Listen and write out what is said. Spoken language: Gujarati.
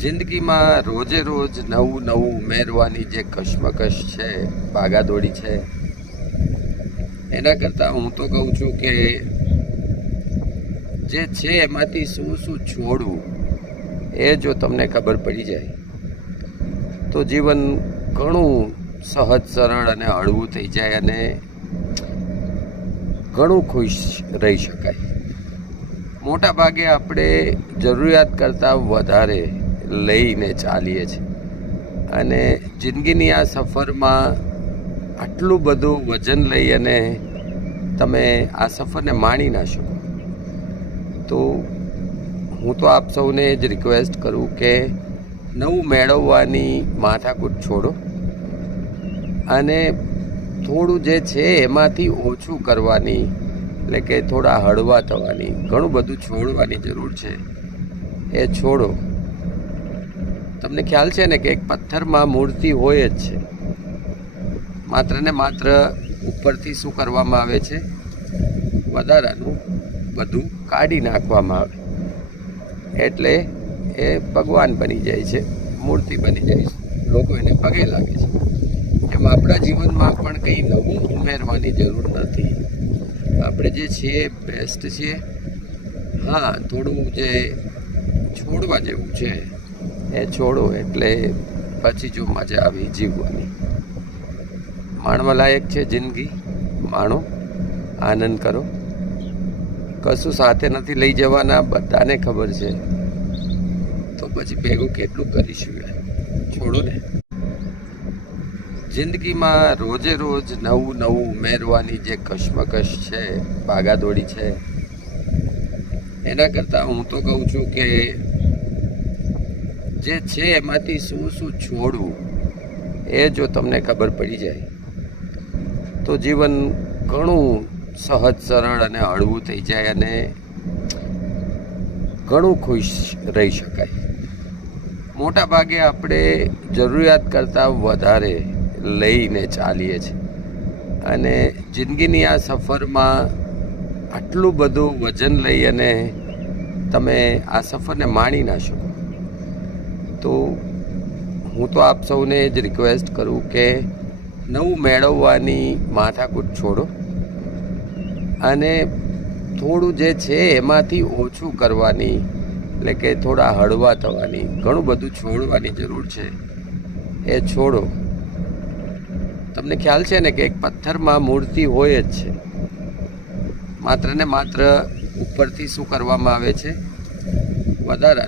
જિંદગીમાં રોજે રોજ નવું નવું ઉમેરવાની જે કશમકશ છે, ભાગાદોડી છે, એના કરતાં હું તો કહું છું કે જે છે એમાંથી શું શું છોડવું એ જો તમને ખબર પડી જાય તો જીવન ઘણું સહજ સરળ અને હળવું થઈ જાય અને ઘણું ખુશ રહી શકાય. મોટા ભાગે આપણે જરૂરિયાત કરતાં વધારે લઈને ચાલીએ છીએ અને જિંદગીની આ સફરમાં આટલું બધું વજન લઈ અને તમે આ સફરને માણી ના શકો. તો હું તો આપ સૌને જ રિક્વેસ્ટ કરું કે નવું મેળવવાની માથાકૂટ છોડો અને થોડું જે છે એમાંથી ઓછું કરવાની, એટલે કે થોડા હળવા થવાની, ઘણું બધું છોડવાની જરૂર છે. એ છોડો. તમને ખ્યાલ છે ને કે એક પથ્થરમાં મૂર્તિ હોય જ છે, માત્ર ને માત્ર ઉપરથી શું કરવામાં આવે છે, વધારાનું બધું કાઢી નાખવામાં આવે એટલે એ ભગવાન બની જાય છે, મૂર્તિ બની જાય છે, લોકો એને પગે લાગે છે. એમ આપણા જીવનમાં પણ કંઈ નવું ઉમેરવાની જરૂર નથી. આપણે જે છીએ બેસ્ટ છીએ. હા, થોડું જે છોડવા જેવું છે એ છોડો એટલે પછી જો મજા આવી જીવવાની. માણવા લાયક છે જિંદગી, માણો, આનંદ કરો. કશું સાથે નથી લઈ જવાના, બધાને ખબર છે. તો પછી ભેગું કેટલું કરીશું યાર, છોડો ને. જિંદગીમાં રોજે રોજ નવું નવું ઉમેરવાની જે કશમકશ છે, ભાગાદોડી છે, એના કરતાં હું તો કહું છું કે જે છે એમાંથી શું શું છોડવું એ જો તમને ખબર પડી જાય તો જીવન ઘણું સહજ સરળ અને હળવું થઈ જાય અને ઘણું ખુશ રહી શકાય. મોટા ભાગે આપણે જરૂરિયાત કરતાં વધારે લઈને ચાલીએ છીએ અને જિંદગીની આ સફરમાં આટલું બધું વજન લઈ અને તમે આ સફરને માણી ના શકો. તો હું તો આપ સૌને જ રિક્વેસ્ટ કરું કે નવું મેળવવાની માથાકૂટ છોડો અને થોડું જે છે એમાંથી ઓછું કરવાની, એટલે કે થોડા હળવા થવાની, ઘણું બધું છોડવાની જરૂર છે. એ છોડો. તમને ખ્યાલ છે ને કે એક પથ્થરમાં મૂર્તિ હોય જ છે, માત્ર ને માત્ર ઉપરથી શું કરવામાં આવે છે, વધારા